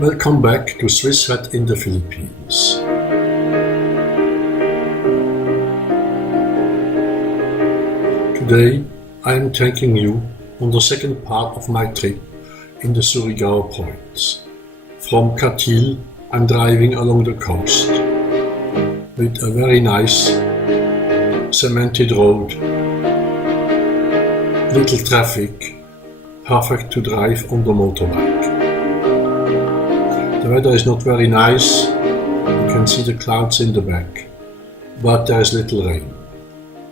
Welcome back to Swiss Hat in the Philippines. Today I am taking you on the second part of my trip in the Surigao province. From Katil I'm driving along the coast with a very nice cemented road, little traffic, perfect to drive on the motorbike. The weather is not very nice, you can see the clouds in the back, but there is little rain.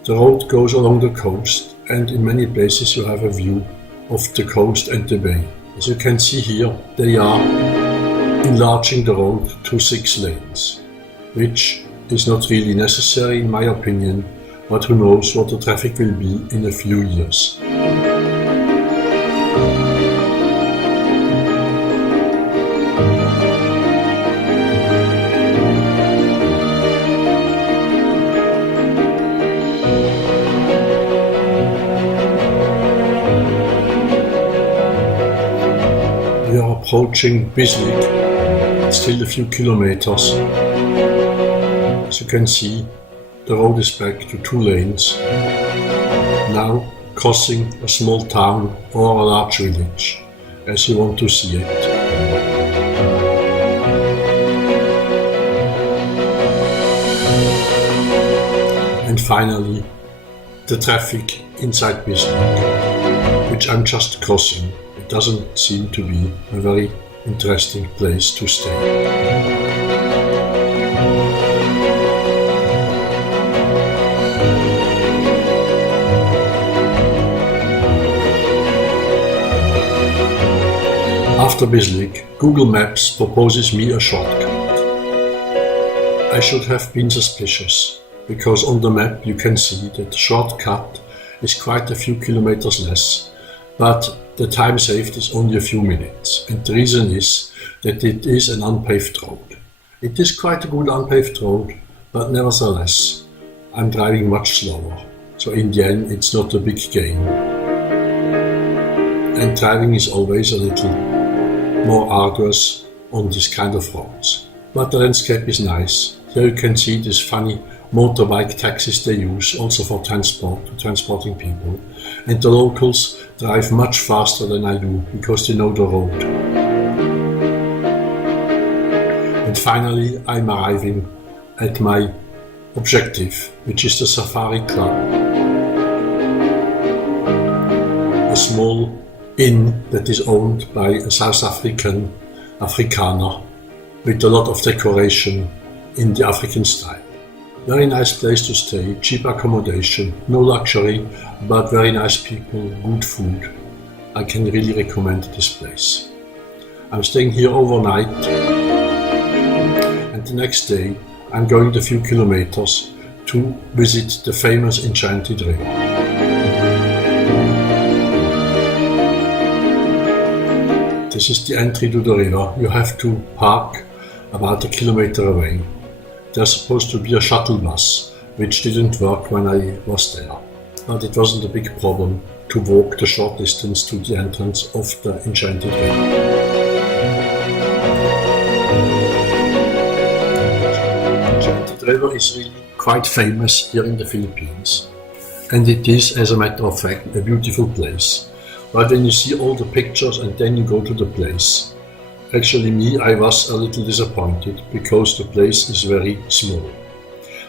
The road goes along the coast and in many places you have a view of the coast and the bay. As you can see here, they are enlarging the road to 6 lanes, which is not really necessary in my opinion, but who knows what the traffic will be in a few years. We are approaching Bislik, it's still a few kilometers. As you can see, the road is back to 2 lanes, now crossing a small town or a large village, as you want to see it. And finally, the traffic inside Bislik, which I'm just crossing. It doesn't seem to be a very interesting place to stay. After Bislik, Google Maps proposes me a shortcut. I should have been suspicious, because on the map you can see that the shortcut is quite a few kilometers less, but the time saved is only a few minutes, and the reason is that it is an unpaved road. It is quite a good unpaved road, but nevertheless, I'm driving much slower, so in the end it's not a big gain. And driving is always a little more arduous on this kind of roads. But the landscape is nice. Here you can see these funny motorbike taxis they use also for transporting people. And the locals drive much faster than I do because they know the road. And finally I'm arriving at my objective, which is the Safari Club. A small inn that is owned by a South Afrikaner with a lot of decoration in the African style. Very nice place to stay, cheap accommodation, no luxury, but very nice people, good food. I can really recommend this place. I'm staying here overnight and the next day I'm going a few kilometers to visit the famous Enchanted River. This is the entry to the river. You have to park about a kilometer away. There's supposed to be a shuttle bus, which didn't work when I was there. But it wasn't a big problem to walk the short distance to the entrance of the Enchanted River. Enchanted River is really quite famous here in the Philippines. And it is, as a matter of fact, a beautiful place. But when you see all the pictures and then you go to the place, actually I was a little disappointed because the place is very small.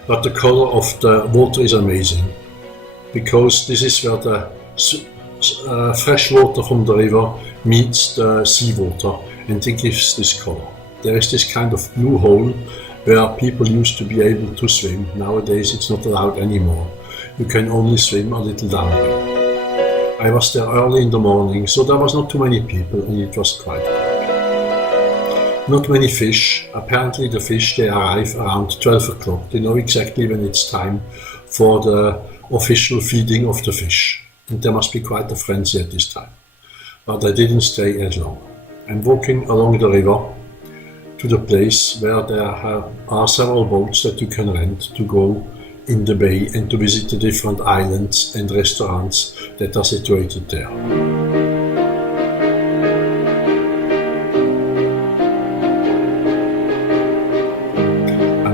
But the color of the water is amazing, because this is where the fresh water from the river meets the seawater and it gives this color. There is this kind of blue hole where people used to be able to swim. Nowadays it's not allowed anymore. You can only swim a little down there. I was there early in the morning, so there was not too many people and it was quite good. Not many fish. Apparently the fish, they arrive around 12 o'clock. They know exactly when it's time for the official feeding of the fish. And there must be quite a frenzy at this time. But I didn't stay as long. I'm walking along the river to the place where there are several boats that you can rent to go in the bay and to visit the different islands and restaurants that are situated there.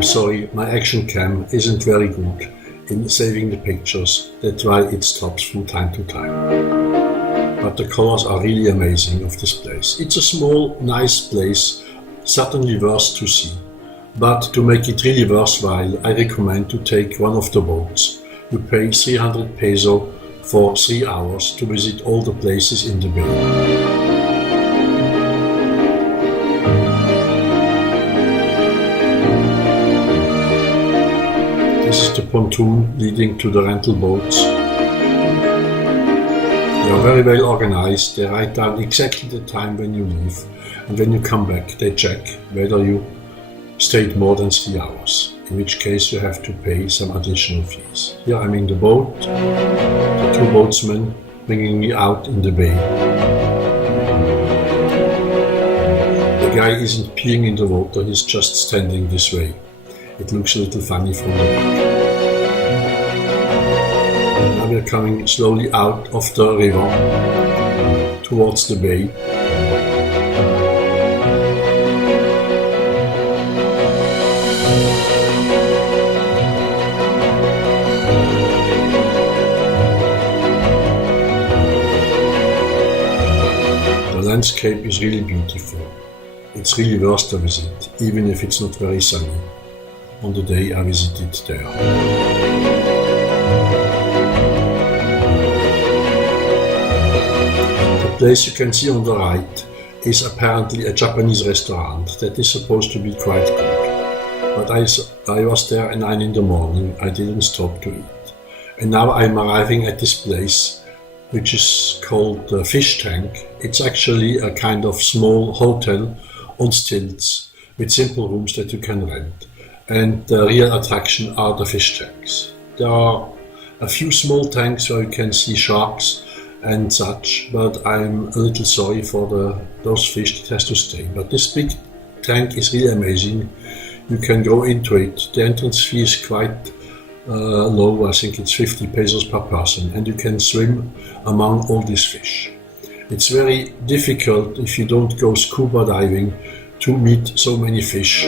I'm sorry, my action cam isn't very good in saving the pictures, that's why it stops from time to time. But the colors are really amazing of this place. It's a small, nice place, certainly worth to see. But to make it really worthwhile, I recommend to take one of the boats. You pay 300 peso for 3 hours to visit all the places in the bay. This is the pontoon leading to the rental boats. They are very well organized. They write down exactly the time when you leave, and when you come back they check whether you stayed more than 3 hours, in which case you have to pay some additional fees. Here I'm in the boat, the two boatsmen bringing me out in the bay. The guy isn't peeing in the water, he's just standing this way. It looks a little funny from the back. Now we're coming slowly out of the river towards the bay. The landscape is really beautiful. It's really worth the visit, even if it's not very sunny. On the day I visited there. The place you can see on the right is apparently a Japanese restaurant that is supposed to be quite good. But I was there at 9 in the morning, I didn't stop to eat. And now I'm arriving at this place, which is called the Fish Tank. It's actually a kind of small hotel on stilts with simple rooms that you can rent. And the real attraction are the fish tanks. There are a few small tanks where you can see sharks and such, but I'm a little sorry for those fish that has to stay. But this big tank is really amazing. You can go into it. The entrance fee is quite low, I think it's 50 pesos per person, and you can swim among all these fish. It's very difficult if you don't go scuba diving to meet so many fish.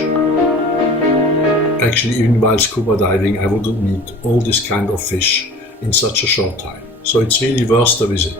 Actually, even while scuba diving, I wouldn't meet all this kind of fish in such a short time. So it's really worth the visit.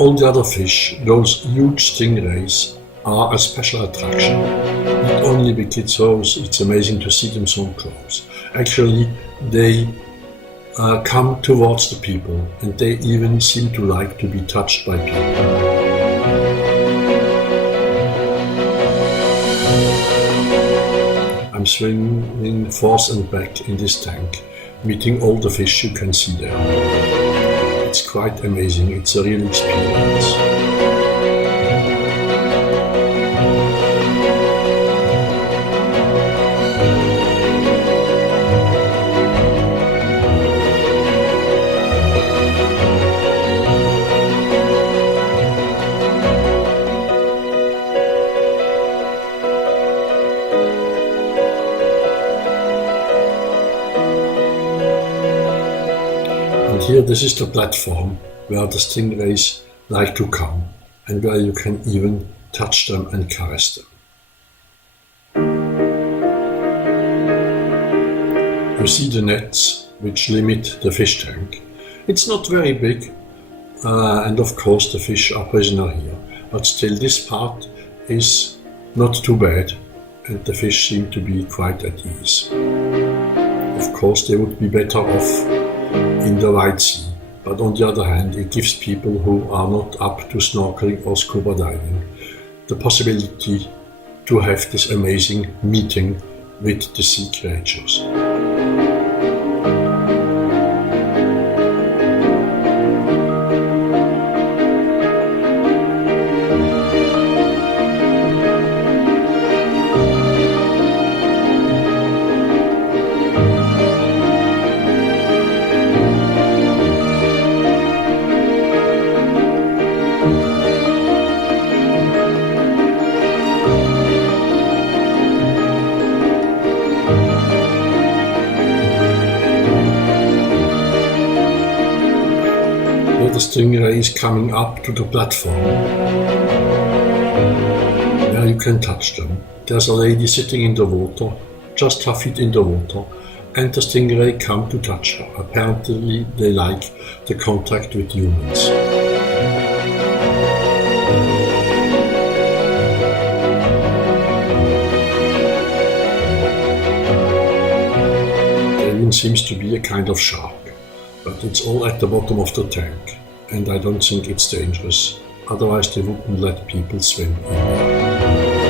All the other fish, those huge stingrays are a special attraction. Not only with kids' it's amazing to see them so close. Actually, they come towards the people, and they even seem to like to be touched by people. I'm swimming forth and back in this tank, meeting all the fish you can see there. It's quite amazing, it's a real experience. Here, this is the platform where the stingrays like to come, and where you can even touch them and caress them. You see the nets which limit the fish tank. It's not very big, and of course the fish are prisoner here, but still this part is not too bad, and the fish seem to be quite at ease. Of course they would be better off in the wide sea, but on the other hand it gives people who are not up to snorkeling or scuba diving the possibility to have this amazing meeting with the sea creatures. stingray is coming up to the platform where you can touch them. There's a lady sitting in the water, just her feet in the water, and the stingray come to touch her. Apparently they like the contact with humans. There even seems to be a kind of shark, but it's all at the bottom of the tank, and I don't think it's dangerous, otherwise they wouldn't let people swim in there.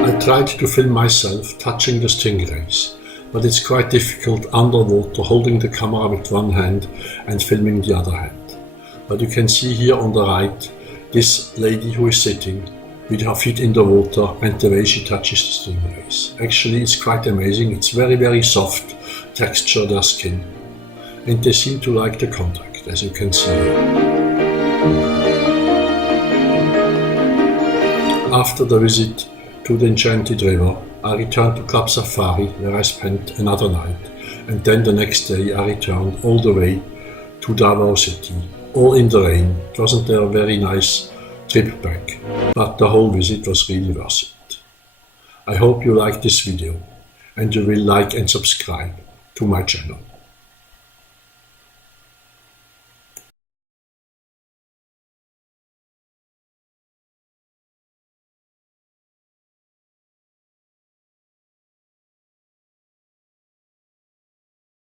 I tried to film myself touching the stingrays, but it's quite difficult underwater holding the camera with one hand and filming the other hand. But you can see here on the right this lady who is sitting with her feet in the water and the way she touches the stingrays. Actually it's quite amazing, it's very soft texture, their skin, and they seem to like the contact, as you can see here. After the visit to the Enchanted River, I returned to Club Safari, where I spent another night, and then the next day I returned all the way to Davao City, all in the rain. It wasn't a very nice trip back, but the whole visit was really worth it. I hope you liked this video, and you will like and subscribe to my channel.